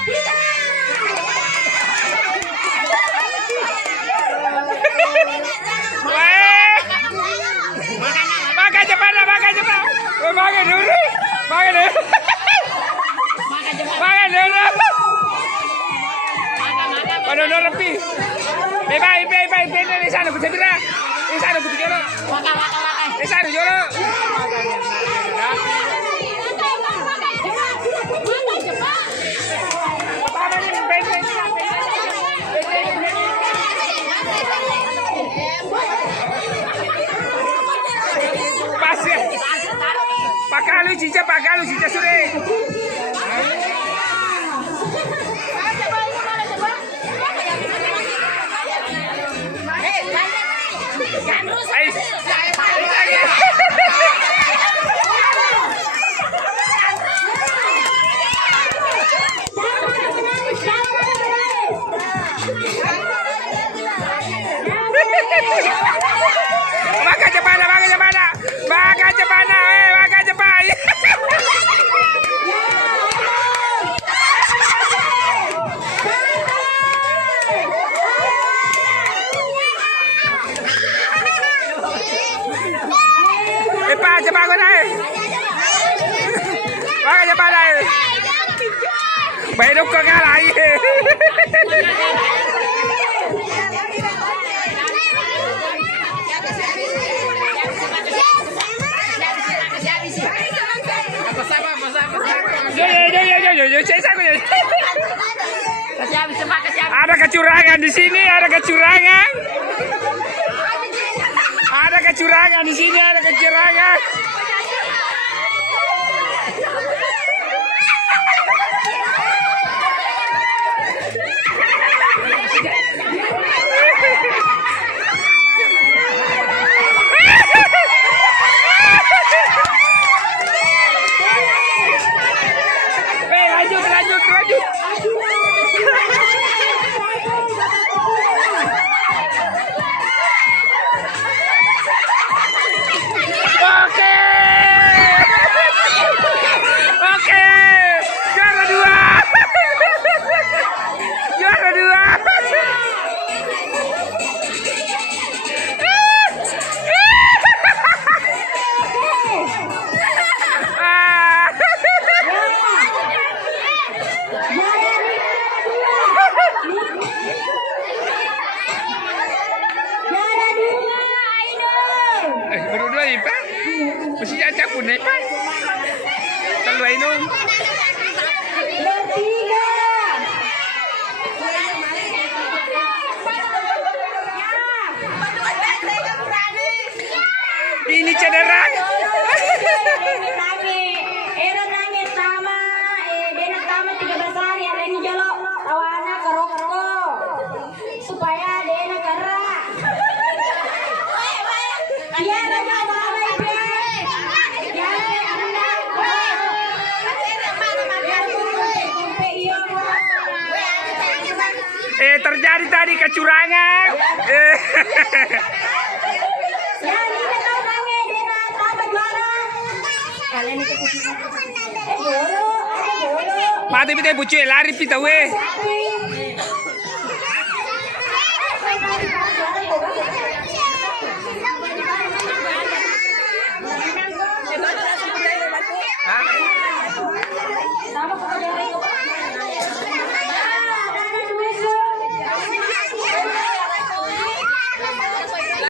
Makan cepat, makan cepat. Makan dulu. Makan dulu. Makan dulu. Pada dulu repi. Bye di sana bisa bila. Di sana bisa jolo. Di sana jolo. Pakalu cica sore. Makan cepat. Cepat kau naik. Makan cepat naik. Baik dok kau kalah. Ada kecurangan di sini, ada kecurangan. Ada kecurangan di sini, ada kecurangan. Lanjut. Oke. Juara dua. Berdua Ipa, mesti acak pun Ipa. Kalau ini. Ini cedera. Terjadi tadi kecurangan. Mati kita bucu lari pita we.